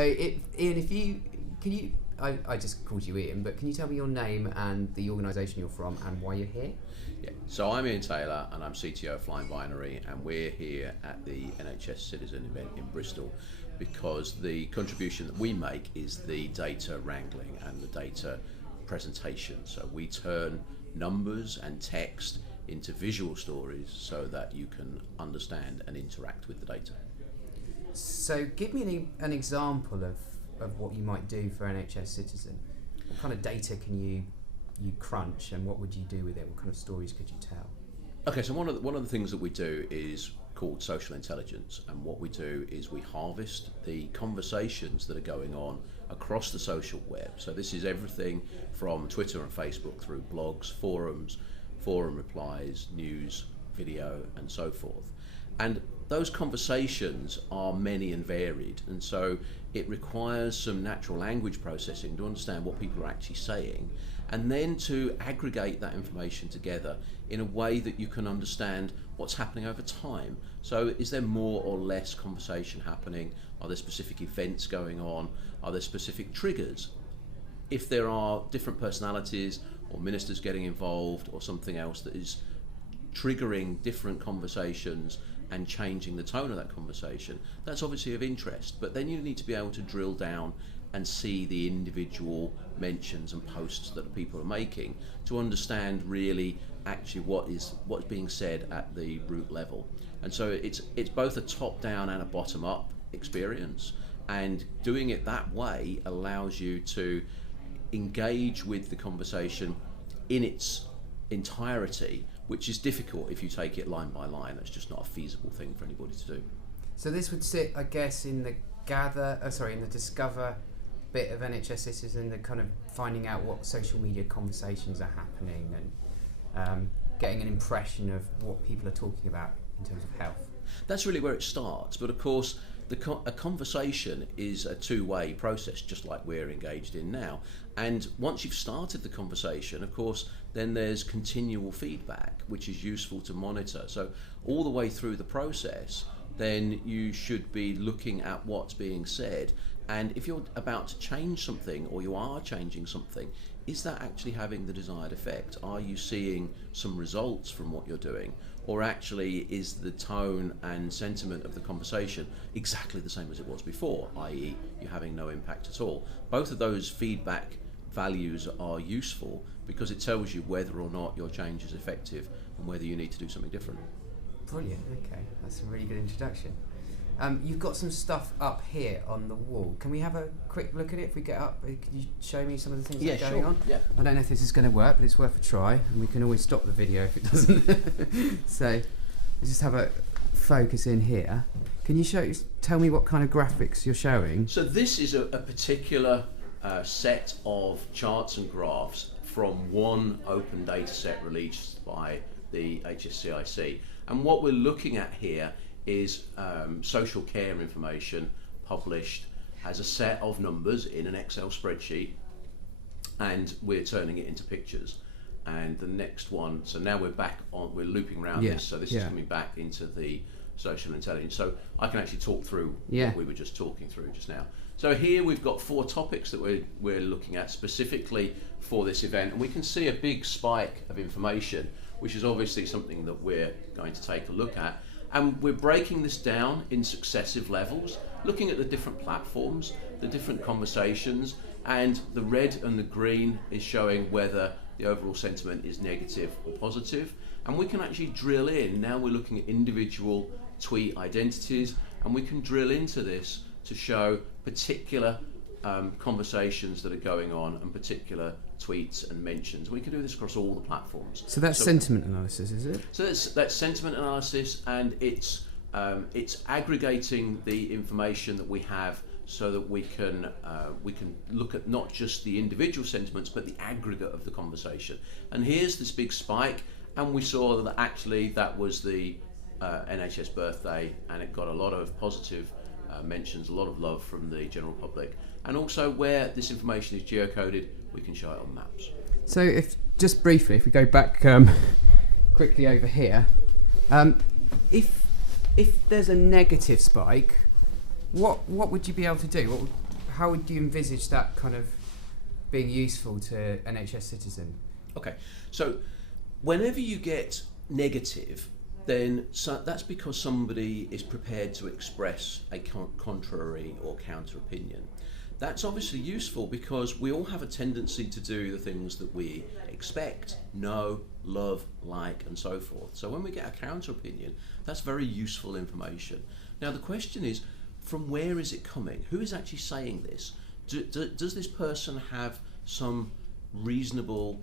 So, Ian, I just called you Ian, but can you tell me your name and the organisation you're from and why you're here? Yeah, so I'm Ian Taylor and I'm CTO of Flying Binary, and we're here at the NHS Citizen event in Bristol because the contribution that we make is the data wrangling and the data presentation. So we turn numbers and text into visual stories so that you can understand and interact with the data. So give me an example of what you might do for NHS Citizen. What kind of data can you crunch, and what would you do with it? What kind of stories could you tell? Okay, so one of the things that we do is called social intelligence, and what we do is we harvest the conversations that are going on across the social web. So this is everything from Twitter and Facebook through blogs, forums, forum replies, news, video, and so forth. And those conversations are many and varied, and so it requires some natural language processing to understand what people are actually saying, and then to aggregate that information together in a way that you can understand what's happening over time. So is there more or less conversation happening? Are there specific events going on? Are there specific triggers? If there are different personalities or ministers getting involved or something else that is triggering different conversations and changing the tone of that conversation, that's obviously of interest. But then you need to be able to drill down and see the individual mentions and posts that people are making to understand really actually what's being said at the root level. And so it's both a top-down and a bottom-up experience, and doing it that way allows you to engage with the conversation in its entirety, which is difficult if you take it line by line. That's just not a feasible thing for anybody to do. So this would sit, I guess, in the in the discover bit of NHS Citizen, the kind of finding out what social media conversations are happening and getting an impression of what people are talking about in terms of health. That's really where it starts, but of course a conversation is a two-way process, just like we're engaged in now. And once you've started the conversation, of course, then there's continual feedback, which is useful to monitor. So all the way through the process, then you should be looking at what's being said. And if you're about to change something, or you are changing something, is that actually having the desired effect? Are you seeing some results from what you're doing? Or actually is the tone and sentiment of the conversation exactly the same as it was before, i.e. you're having no impact at all? Both of those feedback values are useful because it tells you whether or not your change is effective and whether you need to do something different. Brilliant, okay, that's a really good introduction. You've got some stuff up here on the wall. Can we have a quick look at it if we get up? Can you show me some of the things that are going on? Yeah. I don't know if this is going to work, but it's worth a try, and we can always stop the video if it doesn't. So let's just have a focus in here. Can you tell me what kind of graphics you're showing? So this is a particular set of charts and graphs from one open data set released by the HSCIC. And what we're looking at here is social care information published as a set of numbers in an Excel spreadsheet, and we're turning it into pictures. And the next one, so now we're looping around this, so this is coming back into the social intelligence. So I can actually talk through what we were just talking through just now. So here we've got 4 topics that we're looking at specifically for this event, and we can see a big spike of information, which is obviously something that we're going to take a look at. And we're breaking this down in successive levels, looking at the different platforms, the different conversations, and the red and the green is showing whether the overall sentiment is negative or positive. And we can actually drill in. Now we're looking at individual tweet identities, and we can drill into this to show particular conversations that are going on and particular tweets and mentions. We can do this across all the platforms. So that's sentiment analysis, is it? So that's sentiment analysis, and it's aggregating the information that we have so that we can look at not just the individual sentiments but the aggregate of the conversation. And here's this big spike, and we saw that actually that was the NHS birthday, and it got a lot of positive mentions, a lot of love from the general public. And also where this information is geocoded, we can show it on maps. So if we go back quickly over here, if there's a negative spike, what would you be able to do? how would you envisage that kind of being useful to NHS Citizen? Okay, so whenever you get negative, then that's because somebody is prepared to express a contrary or counter opinion. That's obviously useful because we all have a tendency to do the things that we expect, know, love, like, and so forth. So when we get a counter opinion, that's very useful information. Now the question is, from where is it coming? Who is actually saying this? Does this person have some reasonable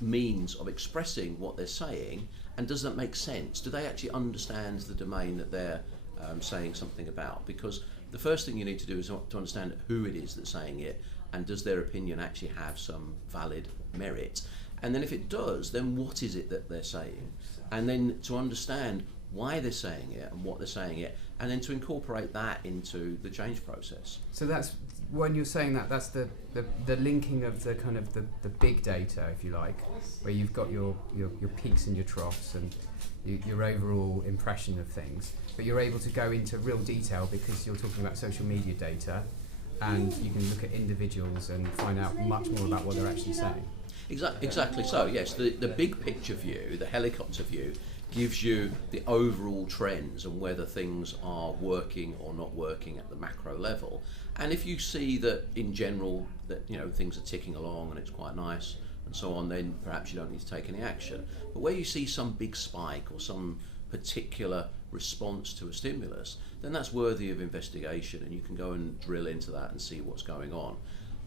means of expressing what they're saying, and does that make sense? Do they actually understand the domain that they're saying something about? Because the first thing you need to do is to understand who it is that's saying it, and does their opinion actually have some valid merit? And then if it does, then what is it that they're saying? And then to understand why they're saying it and what they're saying it, and then to incorporate that into the change process. So that's, when you're saying that, that's the linking of the kind of the big data, if you like, where you've got your peaks and your troughs and your overall impression of things, but you're able to go into real detail because you're talking about social media data, and you can look at individuals and find out much more about what they're actually saying. Exactly so, yes. The big picture view, the helicopter view, gives you the overall trends and whether things are working or not working at the macro level. And if you see that in general that things are ticking along and it's quite nice and so on, then perhaps you don't need to take any action. But where you see some big spike or some particular response to a stimulus, then that's worthy of investigation, and you can go and drill into that and see what's going on.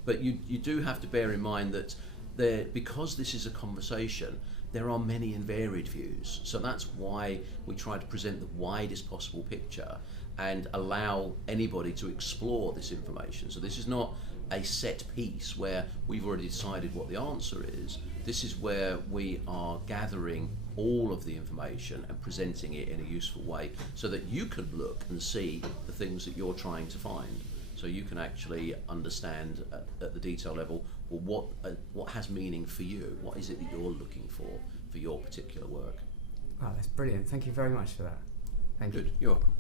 But you do have to bear in mind that because this is a conversation, there are many and varied views. So that's why we try to present the widest possible picture and allow anybody to explore this information. So this is not a set piece where we've already decided what the answer is. This is where we are gathering all of the information and presenting it in a useful way so that you can look and see the things that you're trying to find. So you can actually understand at the detail level, well, what has meaning for you? What is it that you're looking for your particular work? Wow, that's brilliant. Thank you very much for that. Thank you. Good, you're welcome.